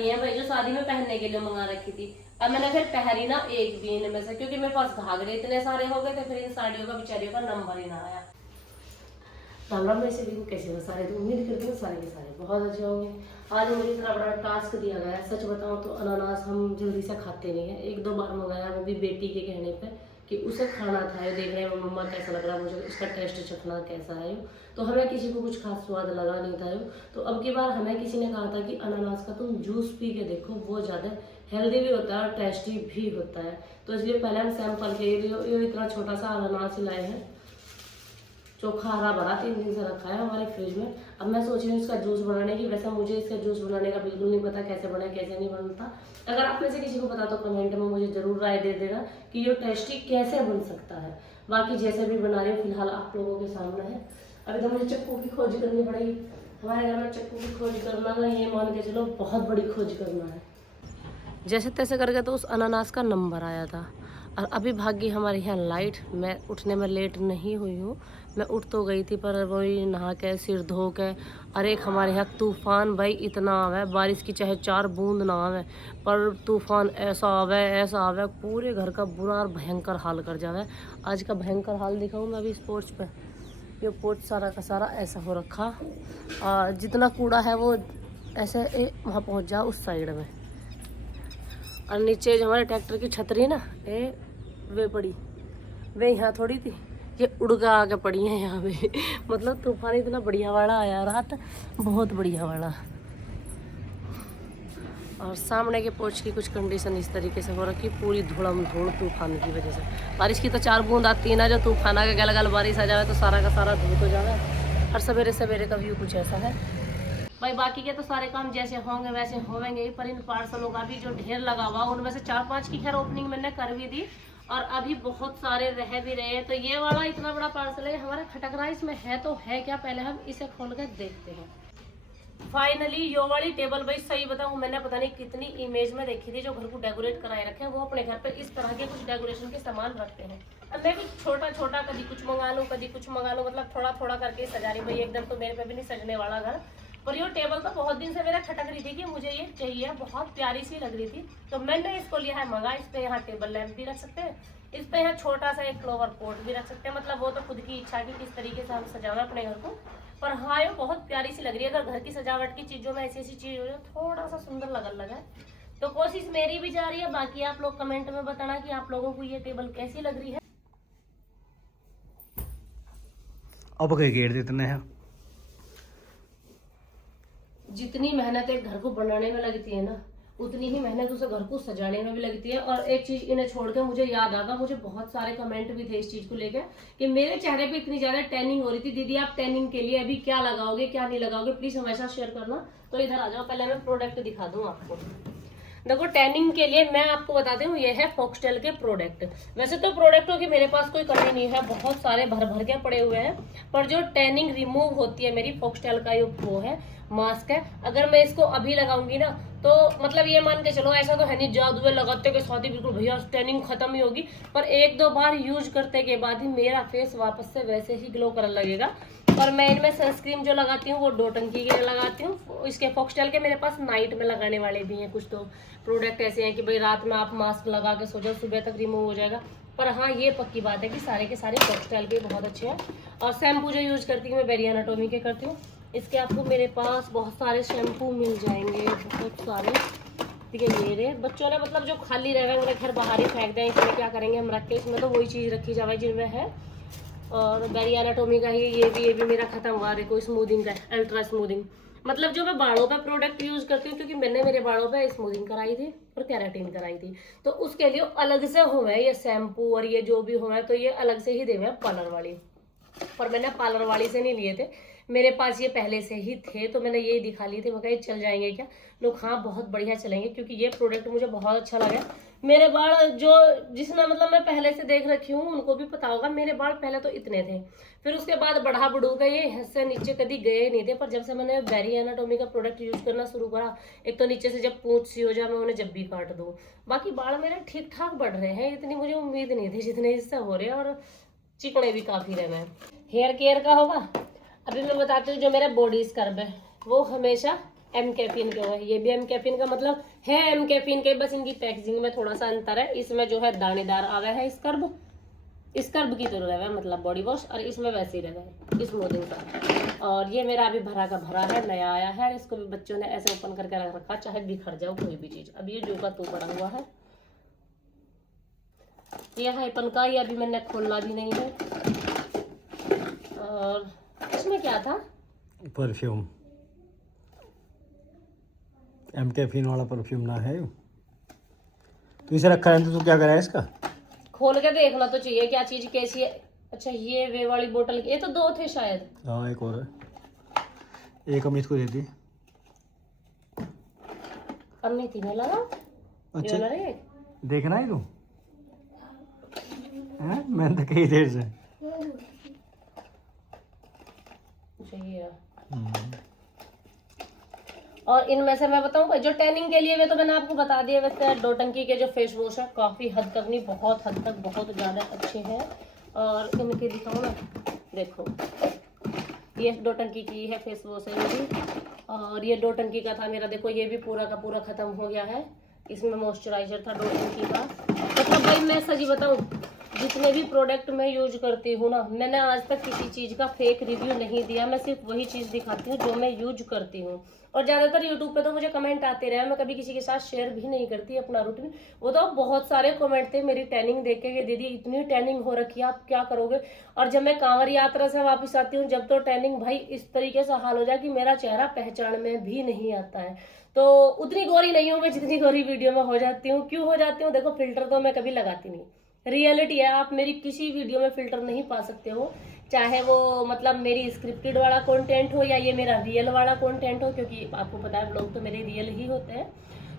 ये भाई जो शादी में पहनने के लिए मंगा रखी थी, अब मैंने फिर पहनी ना एक भी इनमें से, क्योंकि मेरे पास घाघरे इतने सारे हो गए थे, फिर इन साड़ियों का बेचारियों का नंबर ही ना आया। राम में से भी कैसे हो सारे, तो उम्मीद करती हूँ सारे के सारे बहुत अच्छे होंगे। आज मुझे इतना बड़ा टास्क दिया गया है, सच बताऊँ तो अनानास हम जल्दी से खाते नहीं है। एक दो बार मंगाया, वो भी बेटी के कहने पर कि उसे खाना था, ये देख रहे हैं मम्मा कैसा लग रहा है, मुझे इसका टेस्ट चखना कैसा है। तो हमें किसी को कुछ खास स्वाद लगा नहीं था। तो अब की बार हमें किसी ने कहा था कि अनानास का तुम जूस पी के देखो, वो ज़्यादा हेल्दी भी होता है और टेस्टी भी होता है। तो इसलिए पहले हम सैंपल के लिए इतना छोटा सा अनानास ही लाए हैं, चोखा हरा भरा 3 दिन से रखा है हमारे फ्रिज में। अब मैं सोच रही हूँ इसका जूस बनाने की। वैसे मुझे इसका जूस बनाने का बिल्कुल नहीं पता, कैसे बना कैसे नहीं बनता। अगर आप में से किसी को पता तो कमेंट में मुझे जरूर राय दे देना कि ये टेस्टी कैसे बन सकता है। बाकी जैसे भी बना रही हूँ फिलहाल आप लोगों के सामने है। अभी तो मुझे चक्कू की खोज करनी पड़ेगी। हमारे घर में चक्कू की खोज करना ना, ये मान के चलो बहुत बड़ी खोज करना है। जैसे तैसे करके तो उस अनानास का नंबर आया था। और अभी भागी हमारे यहाँ लाइट। मैं उठने में लेट नहीं हुई हूँ, मैं उठ तो गई थी पर वही नहा के सिर धो के। और एक हमारे यहाँ तूफान भाई इतना आवे, बारिश की चाहे 4 बूंद ना आवे पर तूफान ऐसा आवे पूरे घर का बुरा और भयंकर हाल कर जावे। आज का भयंकर हाल दिखाऊँ मैं अभी इस पोर्च पे। ये पोर्च सारा का सारा ऐसा हो रखा, और जितना कूड़ा है वो ऐसे वहाँ पहुँच जा उस साइड में। और नीचे जो हमारे ट्रैक्टर की छतरी ना, वे पड़ी, वे यहाँ थोड़ी थी, ये उड़ के आके पड़ी है यहाँ पे। मतलब तूफान इतना बढ़िया वाला आया रात, बहुत बढ़िया वाला। और सामने के पोर्च की कुछ कंडीशन इस तरीके से हो रखी, पूरी धूड़म धूड़ तूफान की वजह से। बारिश की तो 4 बूंद आती है ना, जो तूफान आके गल गल बारिश आ जाए तो सारा का सारा धूप हो जाए। और सवेरे सवेरे का व्यू कुछ ऐसा है भाई। बाकी के तो सारे काम जैसे होंगे वैसे होंगे, पर इन पार्सलों का भी जो ढेर लगा हुआ, उनमें से 4-5 की खैर ओपनिंग मैंने कर भी दी और अभी बहुत सारे रह भी रहे हैं। तो ये वाला इतना बड़ा पार्सल है हमारा, खटक रहा है, इसमें है तो है क्या, पहले हम इसे खोल कर देखते हैं। फाइनली यो वाली टेबल भाई, सही बताऊं मैंने पता नहीं कितनी इमेज में देखी थी, जो घर को डेकोरेट कराए रखे हैं वो अपने घर पे इस तरह के कुछ डेकोरेशन के सामान रखते हैं। अब मैं भी छोटा छोटा कभी कुछ मंगा लूँ कभी कुछ मंगा लूँ, मतलब थोड़ा थोड़ा करके सजा रही भाई। एकदम तो मेरे पे भी नहीं सजने वाला घर। पर ये टेबल तो बहुत दिन से मेरा खटक रही थी कि मुझे ये चाहिए, बहुत प्यारी सी लग रही थी, तो मैंने इसको लिया है मंगा। इस पे यहाँ टेबल लैंप भी रख सकते हैं, इस पे यहाँ छोटा सा एक फ्लावर पॉट भी रख सकते हैं। मतलब वो तो खुद की इच्छा की किस तरीके से हम सजाना अपने घर को। पर हाँ, ये बहुत प्यारी सी लग रही है। अगर घर की सजावट की चीजों में ऐसी ऐसी चीज हो जाए थोड़ा सा सुंदर लगने लगा है, तो कोशिश मेरी भी जा रही है। बाकी आप लोग कमेंट में बताना कि आप लोगों को ये टेबल कैसी लग रही है। अब कई गेट देते हैं। जितनी मेहनत एक घर को बनाने में लगती है ना, उतनी ही मेहनत उसे घर को सजाने में भी लगती है। और एक चीज इन्हें छोड़ के मुझे याद आ गया, मुझे बहुत सारे कमेंट भी थे इस चीज को लेकर कि मेरे चेहरे पे इतनी ज्यादा टैनिंग हो रही थी, दीदी आप टैनिंग के लिए अभी क्या लगाओगे क्या नहीं लगाओगे, प्लीज हमेशा शेयर करना। तो इधर आ जाओ, पहले मैं प्रोडक्ट दिखा दूं आपको। देखो टैनिंग के लिए मैं आपको बताती हूँ, ये है फॉक्सटेल के प्रोडक्ट। वैसे तो प्रोडक्टों की मेरे पास कोई कमी नहीं है, बहुत सारे भर भर के पड़े हुए हैं, पर जो टैनिंग रिमूव होती है मेरी, फॉक्सटेल का वो है मास्क है। अगर मैं इसको अभी लगाऊंगी ना, तो मतलब ये मान के चलो, ऐसा तो है नहीं जादू है लगाते के साथ ही बिल्कुल भैया टैनिंग खत्म ही होगी, पर 1-2 बार यूज करते के बाद ही मेरा फेस वापस से वैसे ही ग्लो करने लगेगा। और मैं इनमें सनस्क्रीन जो लगाती हूँ वो 2 टंकी के लगाती हूँ। इसके फॉक्सटेल के मेरे पास नाइट में लगाने वाले भी हैं कुछ तो प्रोडक्ट ऐसे हैं कि भाई रात में आप मास्क लगा के सो जाओ, सुबह तक रिमूव हो जाएगा। पर हाँ, ये पक्की बात है कि सारे के सारे फॉक्सटेल के बहुत अच्छे हैं। और शैम्पू जो यूज करती हूँ मैं बेरी एनाटोमी के करती हूँ। इसके आपको मेरे पास बहुत सारे शैम्पू मिल जाएंगे, बहुत सारे। ठीक है, ये रे बच्चों ने मतलब जो खाली रहेगा घर बाहर ही फेंक दें, इसमें क्या करेंगे हम रख के, इसमें तो वही चीज़ रखी जाए जिनमें है। और बेरी एनाटोमी का ही ये भी मेरा खत्म हुआ। देखो स्मूदिंग का, अल्ट्रा स्मूदिंग, मतलब जो मैं बालों पे प्रोडक्ट यूज करती हूँ, क्योंकि मैंने मेरे बालों पे स्मूदिंग कराई थी और केराटिन कराई थी, तो उसके लिए अलग से हुए ये शैम्पू और ये जो भी हुए, तो ये अलग से ही देवे पार्लर वाली। पर मैंने पार्लर वाली से नहीं लिए थे, मेरे पास ये पहले से ही थे, तो मैंने यही दिखा लिए थे। मैं कहा ये चल जाएंगे क्या, लोग हाँ बहुत बढ़िया चलेंगे, क्योंकि ये प्रोडक्ट मुझे बहुत अच्छा लगा। मेरे बाल जो जिसने मतलब मैं पहले से देख रखी हूँ उनको भी पता होगा, मेरे बाल पहले तो इतने थे, फिर उसके बाद बढ़ा बढ़ू गए, ये से नीचे कभी गए नहीं थे। पर जब से मैंने बेरी एनाटोमी का प्रोडक्ट यूज करना शुरू करा, एक तो नीचे से जब पूंछ सी हो जाए मैं उन्हें जब भी काट दूँ, बाकी बाल मेरे ठीक ठाक बढ़ रहे हैं। इतनी मुझे उम्मीद नहीं थी जितने इससे हो रहे हैं, और चिकने भी काफी रहे हैं। हेयर केयर का होगा, अभी मैं बताती हूँ। जो मेरा बॉडी स्क्रब है वो हमेशा एम कैफीन के है, ये भी एम कैफीन का मतलब है एम कैफीन के, बस इनकी पैकेजिंग में थोड़ा सा अंतर है। इसमें जो है दानेदार आवा है स्क्रब की तरह रहा है, मतलब बॉडी वॉश, और इसमें वैसे ही रहा है स्मूथिंग का। और ये मेरा अभी भरा का भरा है, नया आया है, इसको भी बच्चों ने ऐसे ओपन करके रख रखा, चाहे बिखर जाओ कोई भी चीज। अब ये जो का तू पड़ा हुआ है, ये हाइपन का, ये अभी मैंने खोलना भी नहीं है। और इसमें क्या था, परफ्यूम, एम कैफीन वाला परफ्यूम ना है तो इसे रखा है, तो क्या करा है इसका? खोल के देखना तो चाहिए क्या चीज कैसी है। अच्छा ये वे वाली बोतल, ये तो 2 थे शायद। हाँ एक और है, एक अमित को दे दी। अमित ही में लगा, अच्छा ये वाला रे। देखना ही तू हैं, मैंने तो कई देर से। चाहिए। और इनमें से मैं बताऊं भाई, जो टैनिंग के लिए वे तो मैंने आपको बता दिया। वैसे डो टंकी के जो फेस वॉश है काफी हद तक नहीं, बहुत हद तक बहुत ज्यादा अच्छे हैं। और इनके दिखाऊं ना, देखो ये डो टंकी की है फेस वॉश है ये भी। और ये डो टंकी का था मेरा, देखो ये भी पूरा का पूरा खत्म हो गया है। इसमें मॉइस्चराइजर था डो टंकी का। मतलब भाई मैं सही बताऊं, जितने भी प्रोडक्ट मैं यूज करती हूँ ना, मैंने आज तक किसी चीज का फेक रिव्यू नहीं दिया। मैं सिर्फ वही चीज दिखाती हूँ जो मैं यूज करती हूँ। और ज्यादातर यूट्यूब पे तो मुझे कमेंट आते रहे, मैं कभी किसी के साथ शेयर भी नहीं करती अपना रूटीन। वो तो बहुत सारे कमेंट थे मेरी टैनिंग देख के, दीदी इतनी टैनिंग हो रखी है, आप क्या करोगे। और जब मैं कांवर यात्रा से वापस आती हूँ, जब तो टैनिंग भाई इस तरीके से हाल हो जाए कि मेरा चेहरा पहचान में भी नहीं आता है। तो उतनी गोरी नहीं हूँ मैं जितनी गोरी वीडियो में हो जाती हूँ। क्यों हो जाती हूँ, देखो फिल्टर तो मैं कभी लगाती नहीं, रियलिटी है। आप मेरी किसी वीडियो में फिल्टर नहीं पा सकते हो, चाहे वो मतलब मेरी स्क्रिप्टेड वाला कंटेंट हो या ये मेरा रियल वाला कंटेंट हो, क्योंकि आपको पता है व्लॉग तो मेरे रियल ही होते हैं।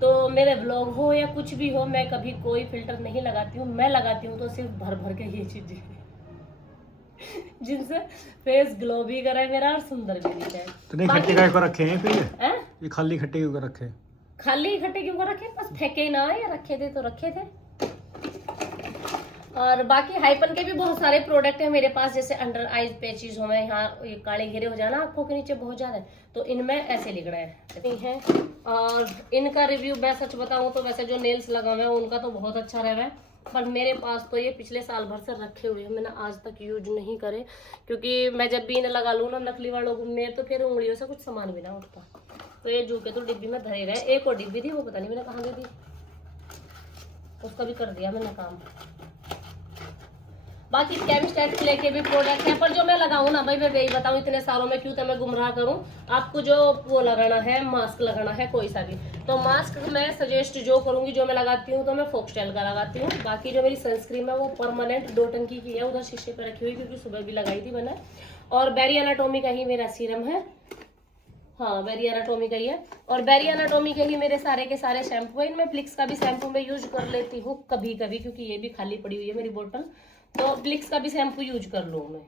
तो मेरे व्लॉग हो या कुछ भी हो, मैं कभी कोई फिल्टर नहीं लगाती हूँ। मैं लगाती हूँ तो सिर्फ भर भर के ये चीजें जिनसे फेस ग्लो भी करे मेरा और सुंदर भी दिखे। तो नहीं खट्टे काय को रखे हैं फिर हैं? ये खाली खट्टे क्यों कर रखे? खाली इकट्ठे क्यों कर रखे, बस फेंके ही ना, या रखे थे तो रखे थे। और बाकी हाइपन के भी बहुत सारे प्रोडक्ट है मेरे पास, जैसे अंडर आईज पैचेज हो, मैं यहाँ ये काले घेरे हो जाना आंखों के नीचे बहुत ज्यादा, तो इनमें ऐसे लिख रहे हैं। और इनका रिव्यू मैं सच बताऊं तो वैसे जो नेल्स लगा हुए हैं उनका तो बहुत अच्छा रहा है, पर मेरे पास तो ये पिछले साल भर से रखे हुए हैं, मैंने आज तक यूज नहीं करे। क्योंकि मैं जब भी इन्हें लगा लूँ ना नकली वालों को, मेरे तो फिर उंगलियों से कुछ सामान भी ना उठता। तो ये जू के तो डिब्बी में धरे रहे। एक और डिब्बी थी, वो पता नहीं मैंने कहाँ दे दी, उसका भी कर दिया मैंने काम। बाकी केमिस्टेट लेके भी प्रोडक्ट है, पर जो मैं लगाऊं ना भाई, मैं वही बताऊं, इतने सालों में क्यों तो मैं गुमराह करूं आपको। जो वो लगाना है, मास्क लगाना है कोई सा भी, तो मास्क मैं सजेस्ट जो करूंगी, जो मैं लगाती हूँ तो मैं फोक्सटेल का लगाती हूँ। बाकी जो मेरी सनस्क्रीन है वो परमानेंट डो टंकी की है, उधर शीशे पे रखी हुई, क्योंकि सुबह भी लगाई थी मैंने। और बेरी एनाटोमी का ही मेरा सीरम है, हाँ बेरी एनाटोमी का ही है। और बेरी एनाटोमी के ही मेरे सारे के सारे शैम्पू है। इनमें प्लिक्स का भी शैम्पू मैं यूज कर लेती हूँ कभी कभी, क्योंकि ये भी खाली पड़ी हुई है मेरी बोतल, तो प्लिक्स का भी शैम्पू यूज कर लूँ मैं।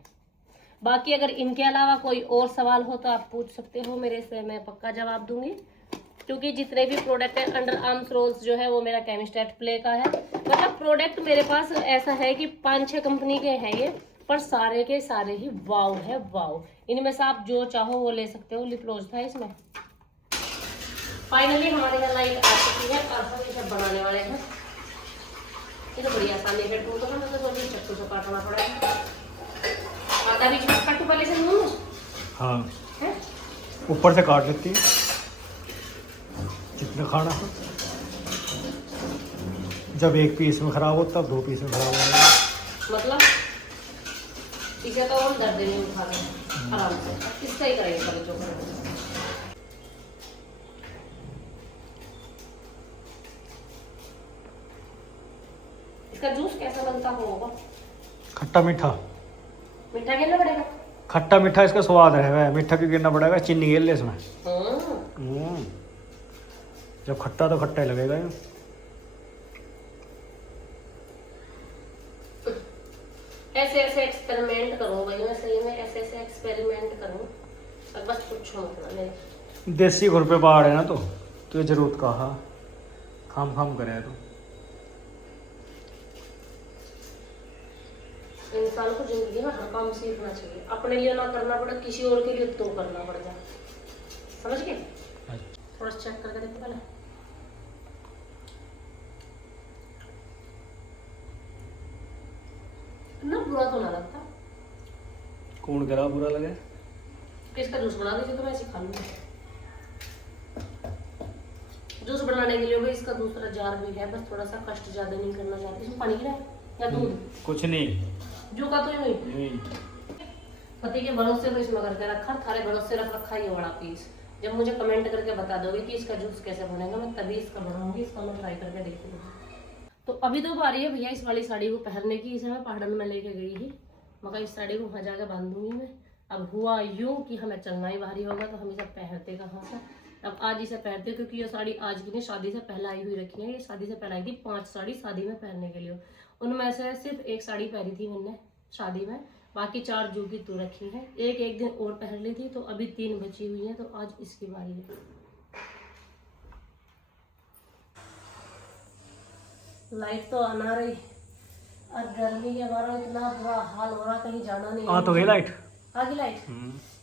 बाकी अगर इनके अलावा कोई और सवाल हो तो आप पूछ सकते हो मेरे से, मैं पक्का जवाब दूंगी। क्योंकि जितने भी प्रोडक्ट है, अंडर आर्म्स रोल्स जो है वो मेरा केमिस्टेट प्ले का है। मतलब प्रोडक्ट मेरे पास ऐसा है कि 5-6 कंपनी के हैं ये, पर सारे के सारे ही वाव है, वाव। इनमें से आप जो चाहो वो ले सकते हो। लिप ग्लॉस था इसमें। फाइनली हमारे यहाँ लाइट आ चुकी है और हम इसे बनाने वाले हैं। ये तो बड़ी आसानी है, टूट तो मतलब चक्कू से काटना पड़ेगा। आधा बीच में कट्टू पहले से लूँ। हाँ है ऊपर से काट लेती है जितना खाना हो। जब एक पीस में खराब हो तब 2 पीस में खराब हो, मतलब इसे तो हम दर्द नहीं उठा रहे आराम से, इसका ही करेंगे कभी जो करेंगे। इसका जूस कैसा बनता होगा? खट्टा मीठा। मीठा गिरना पड़ेगा। खट्टा मीठा इसका स्वाद है, मीठा क्यों गिरना पड़ेगा, चीनी गिर ले इसमें। जब खट्टा तो खट्टा ही लगेगा ये। ऐसे ऐसे एक्सपेरिमेंट करूँ भाई, मैं सही में ऐसे ऐसे एक्सपेरिमेंट करूँ, और बस पूछो मतलब मेरे देसी घर पे बाढ़ है ना, तो ये जरूरत कहा खाम खाम करे तो। इंसान को जिंदगी में हर काम सीखना चाहिए, अपने लिए ना करना पड़े, किसी और के लिए तो करना पड़ जाए, समझ गए। थोड़ा चेक करके देखो पहले। ना बुरा तो ना लगता। कौन कह रहा बुरा लगे? इसका जूस बना दीजिए तो मैं ऐसे खा लूंगी। जूस बनाने के लिए भी इसका दूसरा जार भी है, बस थोड़ा सा कष्ट ज्यादा नहीं करना चाहती। इसमें पानी गिरा है या दूध? कुछ नहीं, जो का तो ही नहीं। पति के भरोसे को इसमें करके रखा, थारे भरोसे रख रखा ये बड़ा पीस। जब मुझे कमेंट करके बता दोगे कि इसका जूस कैसे बनेगा, मैं तभी इसका बनाऊंगी। इसका मैं ट्राई करके देखूंगी। तो अभी तो बारी है भैया इस वाली साड़ी को पहनने की। इसे मैं पहाड़न में लेके गई ही, मगर इस साड़ी को वहाँ जाकर बांधूंगी मैं। अब हुआ यूं कि हमें चलना ही भारी होगा, तो हम इसे पहनते कहाँ से। अब आज इसे पहनते, क्योंकि ये साड़ी आज की नहीं, शादी से पहले आई हुई रखी है। ये शादी से पहले आई थी 5 साड़ी शादी में पहनने के लिए। उनमें से सिर्फ 1 साड़ी पहनी थी मैंने शादी में, बाकी 4 जो की तू रखी है। एक दिन और पहन ली थी, तो अभी 3 बची हुई है, तो आज इसकी बारी है। लाइट तो आना रही, और गर्मी के बारे में इतना बुरा हाल हो रहा, कहीं जाना नहीं है। तो गई लाइट, आ गई लाइट।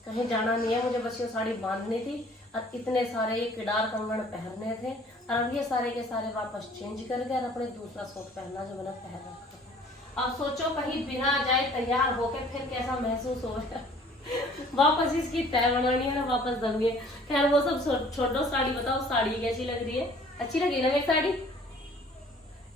कहीं जाना नहीं है मुझे, बस ये साड़ी बांधनी थी और इतने सारे ये किडार कंगन पहनने थे, और अब ये सारे के सारे वापस चेंज करके और अपने दूसरा सूट पहनना जो मैंने पहन रखा था। अब सोचो कहीं बिना जाए तैयार होके फिर कैसा महसूस होगा। वापस इसकी तय बनानी है ना, वापस दंगे। खैर वो सब छोड़ो, साड़ी बताओ साड़ी कैसी लग रही है? अच्छी लगी ना मेरी साड़ी?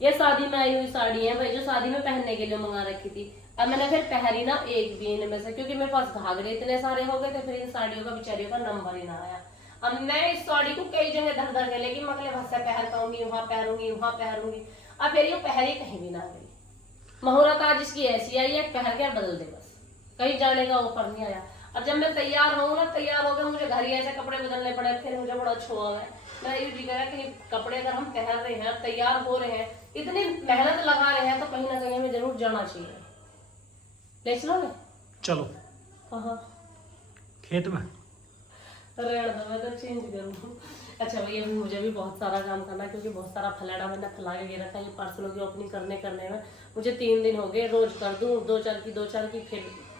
ये शादी में आई हुई साड़ी है भाई, जो शादी में पहनने के लिए मंगा रखी थी। अब मैंने फिर पहनी ना एक भी इनमें से, क्योंकि मेरे पास घाघरे इतने सारे हो गए थे, फिर इन साड़ियों का बेचारियों का नंबर ही ना आया। अब मैं इस साड़ी को कई जगह धर धर के लेकिन मगले भर से पहन पाऊंगी, वहां पहनूंगी, वहां पहनूंगी। अब फिर ये पहली कहीं भी ना गई। मुहूर्त आज इसकी ऐसी आई है, पहन के बदल दे बस, कहीं जाने का ऊपर नहीं आया। अब जब मैं तैयार हूँ ना, तैयार हो गए, मुझे घर ही ऐसे कपड़े बदलने पड़े, फिर मुझे बड़ा छोड़ा है। मैं ये भी कहा कि कपड़े अगर हम पहन रहे हैं, तैयार हो रहे हैं, इतनी मेहनत लगा रहे हैं, तो कहीं ना कहीं हमें जरूर जाना चाहिए। ले चलोगे? चलो। कहाँ? खेत में। रहने दो, मैं तो चेंज करूँ। अच्छा भैया, अभी मुझे भी बहुत सारा काम करना है, क्योंकि बहुत सारा फलाड़ा मैंने फैला के रखा है। ये पार्सलों की ओपनिंग करने में मुझे 3 दिन हो गए। रोज कर दूँ 2-4 की,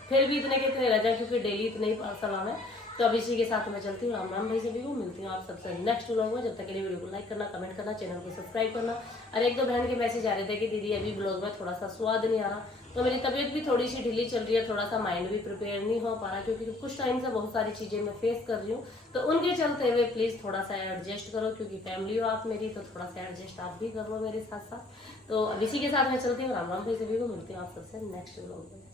फिर भी इतने के इतने रह जाए, क्योंकि डेली इतने ही पार्सल आए। तो अब इसी के साथ मैं चलती हूँ। राम राम भाई सभी को, मिलती हूँ आप सबसे नेक्स्ट व्लॉग में। जब तक के लिए वीडियो को लाइक करना, कमेंट करना, चैनल को सब्सक्राइब करना। और 1-2 बहन के मैसेज आ रहे थे कि दीदी अभी ब्लॉग में थोड़ा सा स्वाद नहीं आ रहा, तो मेरी तबीयत भी थोड़ी सी ढीली चल रही है, थोड़ा सा माइंड भी प्रिपेयर नहीं हो पा रहा, क्योंकि कुछ टाइम से बहुत सारी चीजें मैं फेस कर रही हूँ। तो उनके चलते हुए प्लीज थोड़ा सा एडजस्ट करो, क्योंकि फैमिली हो आप मेरी, तो थोड़ा सा एडजस्ट आप भी कर लो मेरे साथ साथ। तो अब इसी के साथ मैं चलती हूँ। राम राम भाई सभी को, मिलती हूँ आप सबसे नेक्स्ट व्लॉग में।